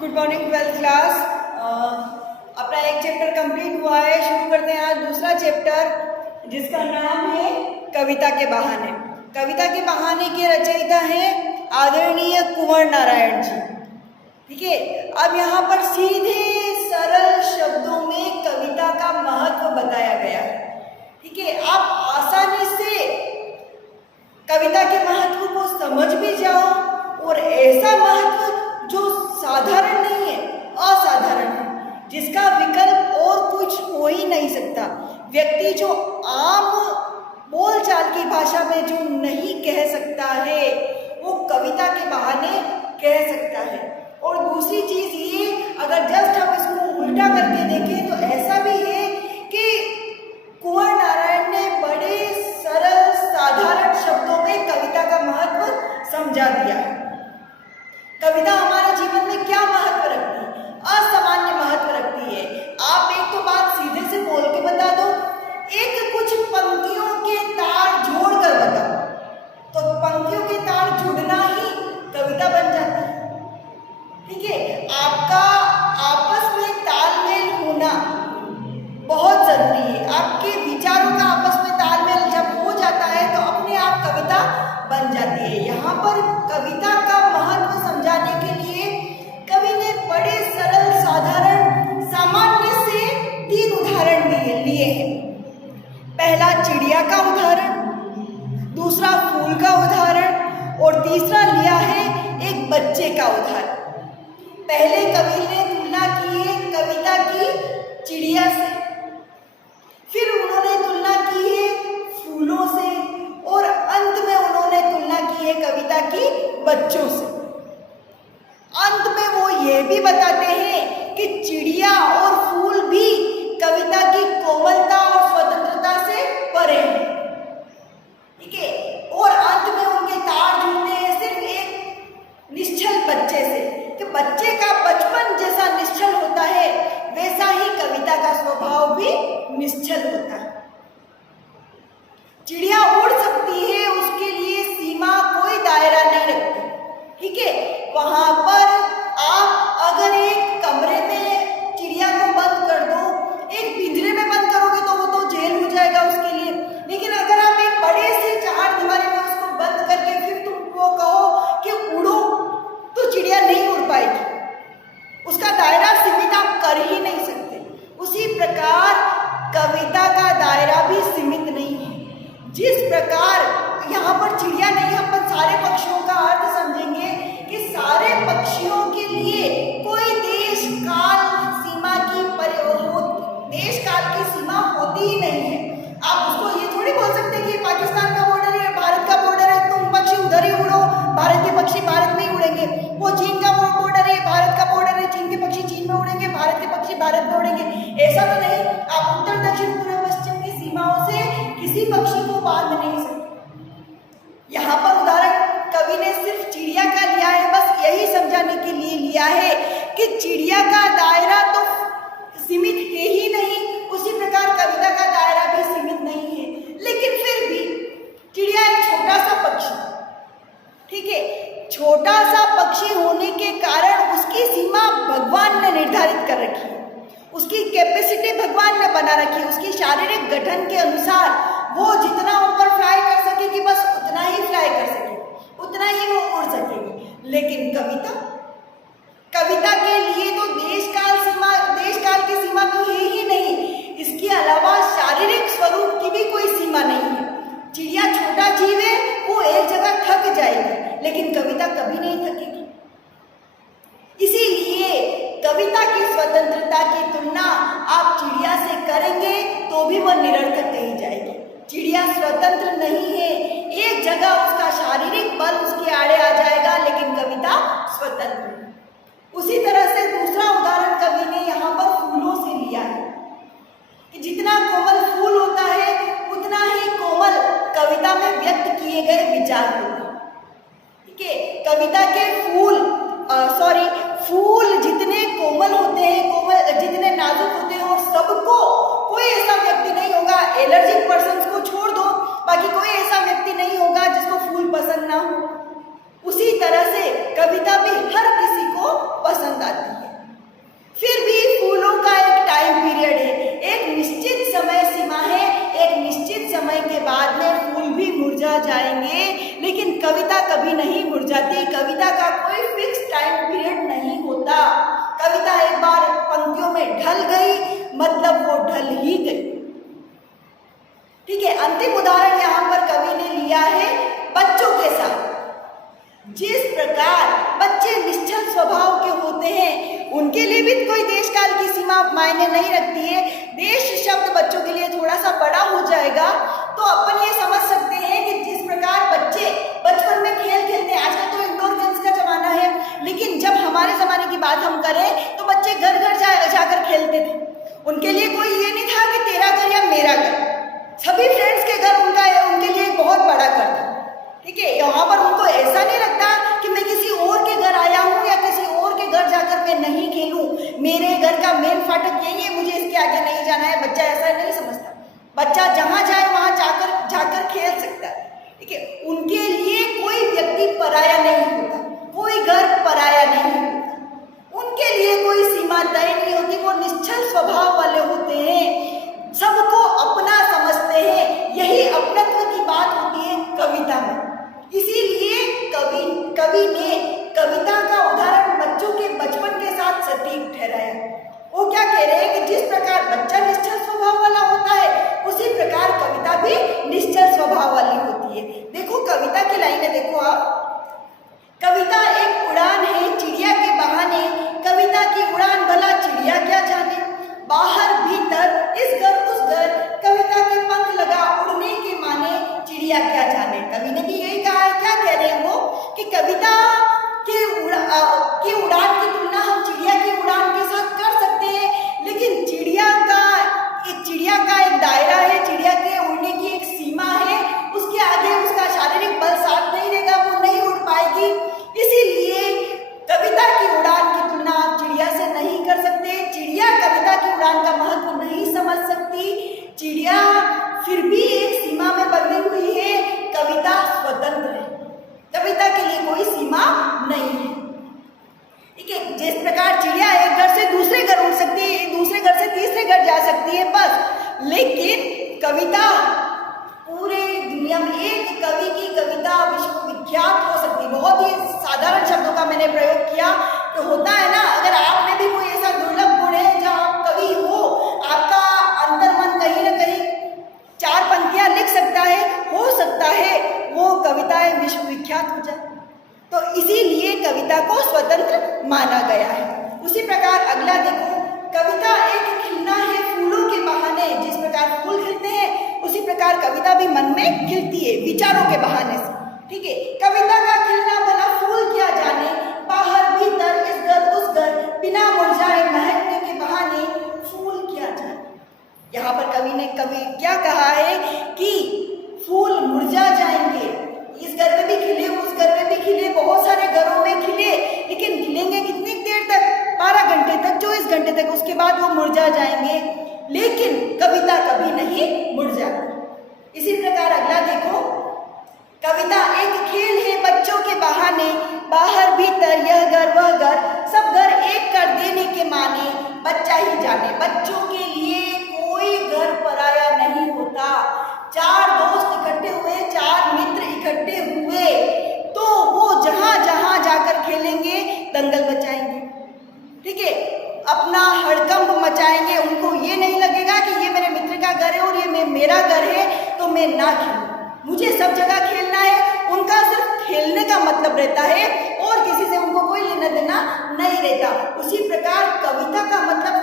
Good morning twelfth class. अपना एक chapter complete हुआ है। शुरू करते हैं आज दूसरा चैप्टर जिसका नाम है कविता के बहाने। कविता के बहाने के रचयिता हैं आदरणीय कुंवर नारायण जी। ठीक है, अब यहाँ पर सीधे सरल शब्दों में कविता का महत्व बताया गया है। ठीक है, आप आसानी से कविता के महत्व को समझ भी जाओ और ऐसा महत्व जो साधारण नहीं है, असाधारण है, जिसका विकल्प और कुछ हो ही नहीं सकता। व्यक्ति जो आम बोलचाल की भाषा में जो नहीं कह सकता है वो कविता के बहाने कह सकता है। और दूसरी चीज ये, अगर जस्ट हम इसको उल्टा करके देखें तो ऐसा भी है कि कुंवर नारायण ने बड़े सरल साधारण शब्दों में कविता का महत्व समझा दिया है। कविता हमारे जीवन में क्या महत्व रखती है? असामान्य महत्व रखती है। आप एक तो बात सीधे से बोल के बता दो, एक कुछ पंक्तियों के तार जोड़कर बताओ, तो पंक्तियों के तार जुड़ना ही कविता बन जाती है। ठीक है, आपका आपस में तालमेल होना बहुत जरूरी है। आपके विचारों का आपस में तालमेल जब हो जाता है तो अपने आप कविता बन जाती है। यहाँ पर कविता का महत्व समझाने के लिए कवि ने बड़े सरल साधारण सामान्य से 3 उदाहरण लिए हैं। पहला चिड़िया का उदाहरण, दूसरा फूल का उदाहरण और तीसरा लिया है एक बच्चे का उदाहरण। पहले कवि ने तुलना की है कविता की चिड़िया से, फिर उन्होंने तुलना की है फूलों से और अंत में उन्होंने तुलना की है कविता की बच्चों से। अंत में वो ये भी बताते हैं कि चिड़िया और फूल भी कविता की कोमलता और स्वतंत्रता से परे हैं। ठीक है, और अंत में उनके तार जुड़ते हैं सिर्फ एक निश्चल बच्चे से, कि बच्चे का बचपन जैसा निश्चल होता है वैसा ही कविता का स्वभाव भी निश्चल होता है। चिड़िया उड़ सकती है, उसके लिए सीमा कोई दायरा नहीं रखती। ठीक है, वहां पर आप अगर एक कमरे में चिड़िया को बंद कर दो, एक पिंजरे में बंद करोगे तो वो तो जेल हो जाएगा उसके लिए। लेकिन अगर आप एक बड़े से 4 दीवारी में उसको बंद करके फिर तुमको कहो कि उड़ो, तो चिड़िया नहीं उड़ पाएगी। उसका दायरा सीमित आप कर ही नहीं सकते। उसी प्रकार कविता का दायरा भी सीमित नहीं है। जिस प्रकार यहाँ पर चिड़िया नहीं, अपन सारे पक्षियों का अर्थ समझेंगे कि सारे पक्षियों के लिए कोई देश काल की सीमा होती ही नहीं है। आप उसको ये थोड़ी बोल सकते कि पाकिस्तान का बॉर्डर है, भारत का बॉर्डर है, तुम पक्षी उधर ही उड़ो, भारत के पक्षी भारत में ही उड़ेंगे। वो चीन का बॉर्डर है, भारत का बॉर्डर है, चीन के पक्षी चीन में उड़ेंगे, भारत के पक्षी भारत में उड़ेंगे। ऐसा तो नहीं। आप उत्तर दक्षिण पूर्व पश्चिम की सीमाओं से किसी पक्षी को बांध नहीं सकते। यहाँ पर उदाहरण कवि ने सिर्फ चिड़िया का लिया है, बस यही समझाने के लिए लिया है कि चिड़िया का दायरा तो सीमित है ही नहीं, उसी प्रकार कविता का दायरा भी सीमित नहीं है। लेकिन फिर भी चिड़िया एक छोटा सा पक्षी, ठीक है, छोटा सा पक्षी होने के कारण उसकी सीमा भगवान ने निर्धारित कर रखी है। उसकी कैपेसिटी भगवान ने बना रखी है। उसकी शारीरिक गठन के अनुसार वो जितना ऊपर फ्लाई कर सकेगी बस उतना ही फ्लाई कर सकेगी, उतना ही वो उड़ सकेगी। लेकिन कविता के लिए तो देश काल की सीमा तो है ही नहीं। इसके अलावा शारीरिक स्वरूप की भी कोई सीमा नहीं है। चिड़िया छोटा जीव है, वो एक जगह थक जाएगी, लेकिन कविता कभी नहीं थकेगी। इसीलिए कविता की स्वतंत्रता की तुलना आप चिड़िया से करेंगे तो भी वह निरर्थक कही जाएगी। चिड़िया स्वतंत्र नहीं है, एक जगह उसका शारीरिक बल उसके आड़े आ जाएगा, लेकिन कविता स्वतंत्र है। उसी तरह से दूसरा उदाहरण कवि ने यहाँ पर फूलों से लिया है कि जितना कोमल फूल होता है उतना ही कोमल कविता में व्यक्त किए गए विचार होते हैं। ठीक है, कविता के फूल जितने कोमल होते हैं, जितने नाजुक होते हैं, और सबको कोई ऐसा व्यक्ति नहीं होगा, एलर्जिक पर्सन्स को छोड़ दो, बाकी कोई ऐसा व्यक्ति नहीं होगा जिसको फूल पसंद ना हो। उसी तरह से कविता भी हर किसी को पसंद आती है। कविता कभी नहीं मुरझाती, कविता का कोई फिक्स टाइम पीरियड नहीं होता। कविता एक बार पंक्तियों में ढल गई मतलब वो ढल ही गई। ठीक है, अंतिम उदाहरण यहाँ पर कवि ने लिया है बच्चों के साथ। जिस प्रकार बच्चे निश्चल स्वभाव के होते हैं, उनके लिए भी कोई देश काल की सीमा मायने नहीं रखती है। देश शब्द बच्चों के लिए थोड़ा सा बड़ा हो जाएगा तो अपन ये समझ सकते हैं कि जिस प्रकार बच्चे बचपन में खेल खेलते हैं, आजकल तो इंडोर गेम्स का जमाना है, लेकिन जब हमारे जमाने की बात हम करें तो बच्चे घर घर जाकर खेलते थे। उनके लिए कोई ये नहीं था कि तेरा घर या मेरा घर, सभी फ्रेंड्स के घर उनके लिए बहुत बड़ा घर था। ठीक है, यहाँ पर उनको ऐसा नहीं लगता कि मैं किसी और के घर आया हूँ या किसी और के घर जाकर मैं नहीं खेलूं, मेरे घर का मेन फाटक यही है, मुझे इसके आगे नहीं जाना है। बच्चा ऐसा नहीं समझता, बच्चा जहाँ जाए वहाँ जाकर खेल सकता है। ठीक है, उनके लिए कोई व्यक्ति पराया नहीं होता, कोई घर पराया नहीं होता, उनके लिए कोई सीमा तय नहीं होती। वो निश्चल स्वभाव वाले होते हैं, सबको अपना समझते हैं। यही अपनत्व की बात होती है कविता में। इसीलिए कवि ने कविता का उदाहरण बच्चों के बचपन के साथ सटीक ठहराया। वो क्या कह रहे हैं कि जिस प्रकार बच्चा निश्चल स्वभाव वाला होता है, उसी प्रकार कविता भी निश्चल स्वभाव वाली होती है। देखो कविता की लाइनें देखो आप। कविता एक उड़ान है चिड़िया के बहाने, कविता की उड़ान भला चिड़िया क्या जाने। बाहर भीतर इस घर उस घर, कविता के पंख लगा उड़ने के माने, चिड़िया क्या जाने। कवि ने भी यही कहा है। क्या कह रहे हैं वो कि कविता के उड़ान की तुलना हम चिड़िया की उड़ान के साथ कर सकते हैं, लेकिन चिड़िया का एक दायरा है, चिड़िया के उड़ने की एक सीमा है, उसके आगे उसका शारीरिक बल साथ नहीं देगा, वो नहीं उड़ पाएगी। इसीलिए कविता की उड़ान की तुलना आप चिड़िया से नहीं कर सकते। चिड़िया कविता की उड़ान का महत्व नहीं समझ सकती। चिड़िया फिर भी एक सीमा में बंधी हुई है, कविता स्वतंत्र है, कविता के लिए कोई सीमा नहीं है। ठीक है, जिस प्रकार चिड़िया एक घर से दूसरे घर उड़ सकती है, दूसरे घर से तीसरे घर जा सकती है बस, लेकिन कविता पूरे दुनिया में एक कवि की कविता विश्वविख्यात हो सकती है। बहुत ही साधारण शब्दों का मैंने प्रयोग किया। तो होता है ना, अगर आप में भी कोई ऐसा दुर्लभ गुण है जहाँ आप कवि हो, आपका अंतर्मन कहीं ना कहीं 4 पंक्तियां लिख सकता है, हो सकता है वो कविताएं विश्वविख्यात हो जाए। तो इसीलिए कविता को स्वतंत्र माना गया है। उसी प्रकार अगला देखो, कविता एक खिलना है फूलों के बहाने। जिस प्रकार फूल खिलते हैं, उसी प्रकार कविता भी मन में खिलती है विचारों के बहाने से। ठीक है, कविता का खिलना भला फूल क्या जाने, बाहर भीतर इस घर उस घर, बिना मुरझाए महकने के बहाने, फूल क्या जाने। यहाँ पर कवि ने क्या कहा है कि फूल मुरझा जाएंगे, इस घर में भी खिले, उस घर में भी खिले, बहुत सारे घरों में खिले, लेकिन खिलेंगे कितनी देर तक, 12 घंटे तक, 24 घंटे तक, उसके बाद वो मुरझा जाएंगे। लेकिन कविता कभी नहीं मुरझाती। इसी प्रकार अगला देखो, कविता एक खेल है बच्चों के बहाने, बाहर भीतर यह घर वह घर, सब घर एक कर देने के माने, बच्चा ही जाने। बच्चों के लिए कोई घर पराया नहीं होता। 4 दोस्त इकट्ठे हुए, 4 मित्र इकट्ठे हुए, तो वो जहां जहां जाकर खेलेंगे, दंगल मचाएंगे। ठीक है, अपना हड़कंप मचाएंगे। उनको ये नहीं लगेगा कि ये मेरे मित्र का घर है और ये मेरा घर है तो मैं ना खेलूं, मुझे सब जगह खेलना है। उनका सिर्फ खेलने का मतलब रहता है और किसी से उनको कोई लेना देना नहीं रहता। उसी प्रकार कविता का मतलब